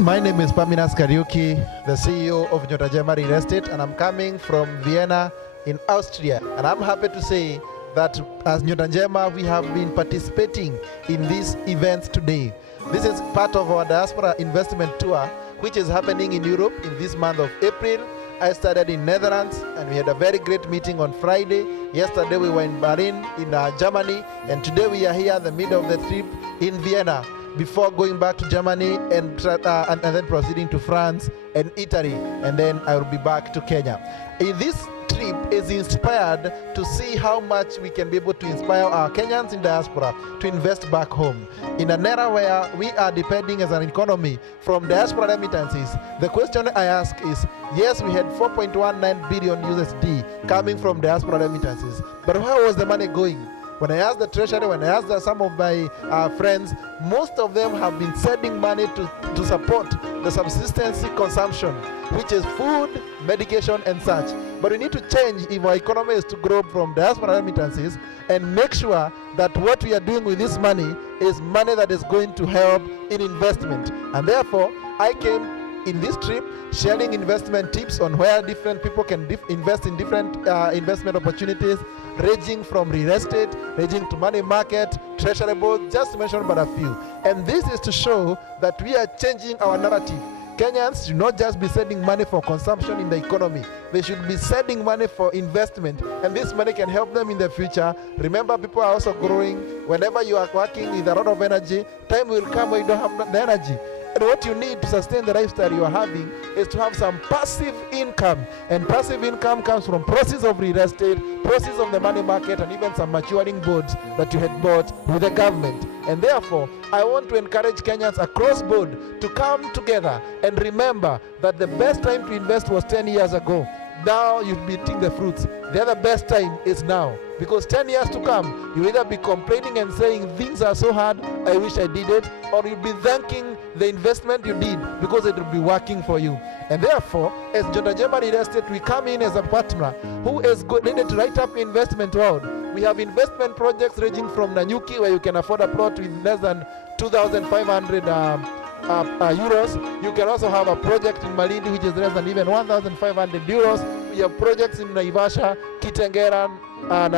My name is Paminas Kariuki, the CEO of Njema Real Estate, and I'm coming from Vienna in Austria. And I'm happy to say that as Njema, we have been participating in these events today. This is part of our diaspora investment tour, which is happening in Europe in this month of April. I started in Netherlands, and we had a very great meeting on Friday. Yesterday we were in Berlin in Germany, and today we are here in the middle of the trip in Vienna, before going back to Germany and then proceeding to France and Italy, and then I will be back to Kenya. This trip is inspired to see how much we can be able to inspire our Kenyans in diaspora to invest back home. In an era where we are depending as an economy from diaspora remittances, the question I ask is, yes, we had 4.19 billion USD coming from diaspora remittances, but where was the money going? When I asked the treasury, when I asked some of my friends, most of them have been sending money to support the subsistence consumption, which is food, medication, and such. But we need to change if our economy is to grow from diaspora remittances and make sure that what we are doing with this money is money that is going to help in investment. And therefore, I came in this trip sharing investment tips on where different people can invest in different investment opportunities, ranging from real estate, ranging to money market, treasury board, just to mention but a few. And this is to show that we are changing our narrative. Kenyans should not just be sending money for consumption in the economy. They should be sending money for investment, and this money can help them in the future. Remember, people are also growing. Whenever you are working with a lot of energy, time will come when you don't have the energy. And what you need to sustain the lifestyle you are having is to have some passive income. And passive income comes from proceeds of real estate, proceeds of the money market, and even some maturing bonds that you had bought with the government. And therefore, I want to encourage Kenyans across board to come together and remember that the best time to invest was 10 years ago. Now you'll be eating the fruits. The other best time is now. Because 10 years to come, you'll either be complaining and saying things are so hard, I wish I did it, or you'll be thanking the investment you did because it will be working for you. And therefore, as Njema Real Estate, we come in as a partner who is needed to write up investment world. We have investment projects ranging from Nanyuki, where you can afford a plot with less than 2,500 euros. You can also have a project in Malindi which is less than even 1,500 euros. We have projects in Naivasha, Kitengera, and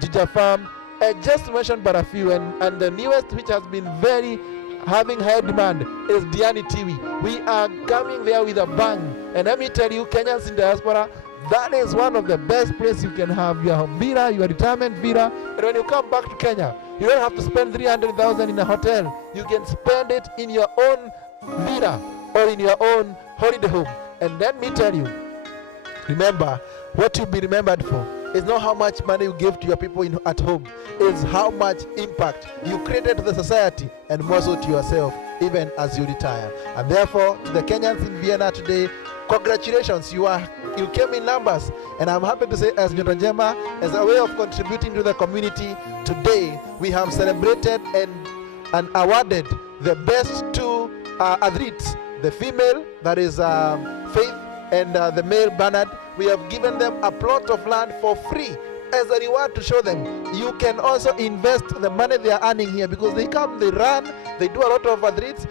Juja Farm, just to mention but a few. And the newest, which has been having high demand, is Diani Tiwi. We are coming there with a bang, and let me tell you, Kenyans in diaspora, that is one of the best places you can have your villa, your retirement villa. And when you come back to Kenya, you don't have to spend 300,000 in a hotel. You can spend it in your own villa or in your own holiday home. And let me tell you, remember, what you'll be remembered for is not how much money you give to your people at home. It's how much impact you created to the society, and more so to yourself, even as you retire. And therefore, to the Kenyans in Vienna today, congratulations, you came in numbers. And I'm happy to say, as Njema, as a way of contributing to the community, today we have celebrated and awarded the best two athletes, the female, that is Faith, and the male, Bernard. We have given them a plot of land for free as a reward to show them you can also invest the money they are earning here, because they come, they run, they do a lot of athletics,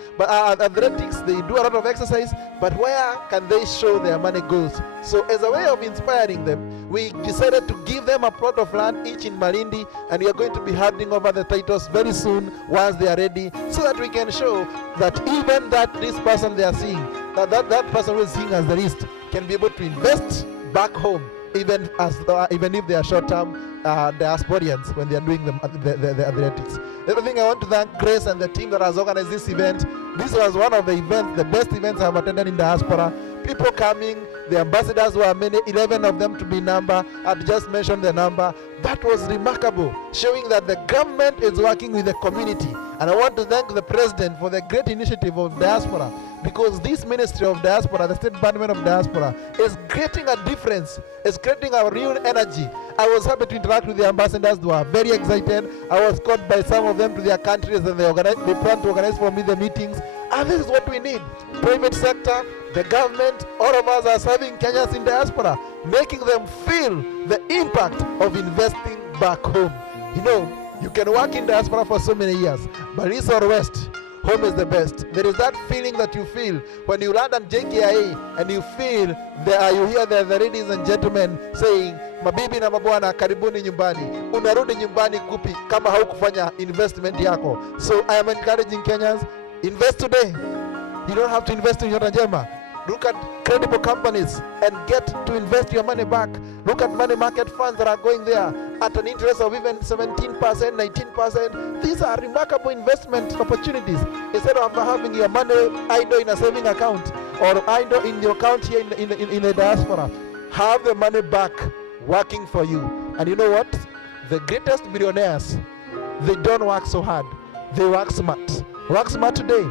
they do a lot of exercise, but where can they show their money goes? So as a way of inspiring them, we decided to give them a plot of land each in Malindi, and we are going to be handing over the titles very soon once they are ready, so that we can show that even this person they are seeing, that person who is seeing as the least, can be able to invest back home, even if they are short-term diasporians when they are doing the athletics. The other thing, I want to thank Grace and the team that has organized this event. This was one of the best events I have attended in diaspora. People coming, the ambassadors were many, 11 of them to be number. I've just mentioned the number. That was remarkable, showing that the government is working with the community. And I want to thank the president for the great initiative of diaspora, because this Ministry of Diaspora, the State Department of Diaspora, is creating a difference, is creating a real energy. I was happy to interact with the ambassadors. They were very excited. I was called by some of them to their countries, and they plan to organize for me the meetings. And this is what we need. Private sector, the government, all of us are serving Kenyans in diaspora, making them feel the impact of investing back home. You know, you can work in diaspora for so many years, but east or west, home is the best. There is that feeling that you feel when you land on JKIA and you feel you hear the ladies and gentlemen saying, mabibi na mabwana, karibuni nyumbani. Unarudi nyumbani kupi kama haukufanya investment yako. So I am encouraging Kenyans, invest today. You don't have to invest in Nyota Njema. Look at credible companies and get to invest your money back. Look at money market funds that are going there at an interest of even 17%, 19%. These are remarkable investment opportunities. Instead of having your money idle in a saving account or idle in your account here in the diaspora, have the money back working for you. And you know what? The greatest billionaires, they don't work so hard. They work smart. Work smart today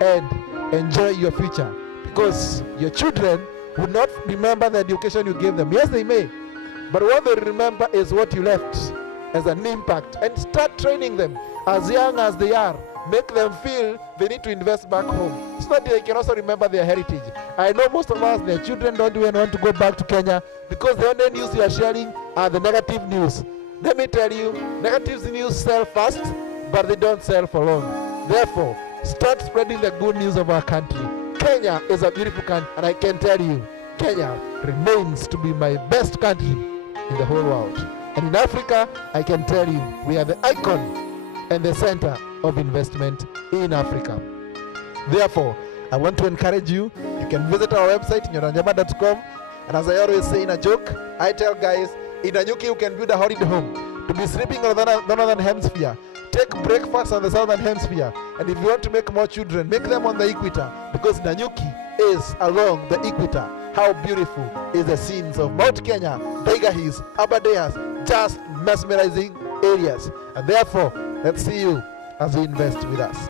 and enjoy your future. Because your children would not remember the education you gave them. Yes, they may. But what they remember is what you left as an impact. And start training them as young as they are. Make them feel they need to invest back home so that they can also remember their heritage. I know most of us, their children don't even want to go back to Kenya because the only news you are sharing are the negative news. Let me tell you, negative news sell fast, but they don't sell for long. Therefore, start spreading the good news of our country. Kenya is a beautiful country, and I can tell you, Kenya remains to be my best country in the whole world. And in Africa, I can tell you, we are the icon and the center of investment in Africa. Therefore, I want to encourage you, you can visit our website, nyotanjema.com. And as I always say in a joke, I tell guys, in Nanyuki you can build a holiday home. To be sleeping on the northern hemisphere, take breakfast on the southern hemisphere. And if you want to make more children, make them on the equator, because Nanyuki is along the equator. How beautiful is the scenes of Mount Kenya, Tiger Hills, Aberdares, just mesmerizing areas. And therefore, let's see you as you invest with us.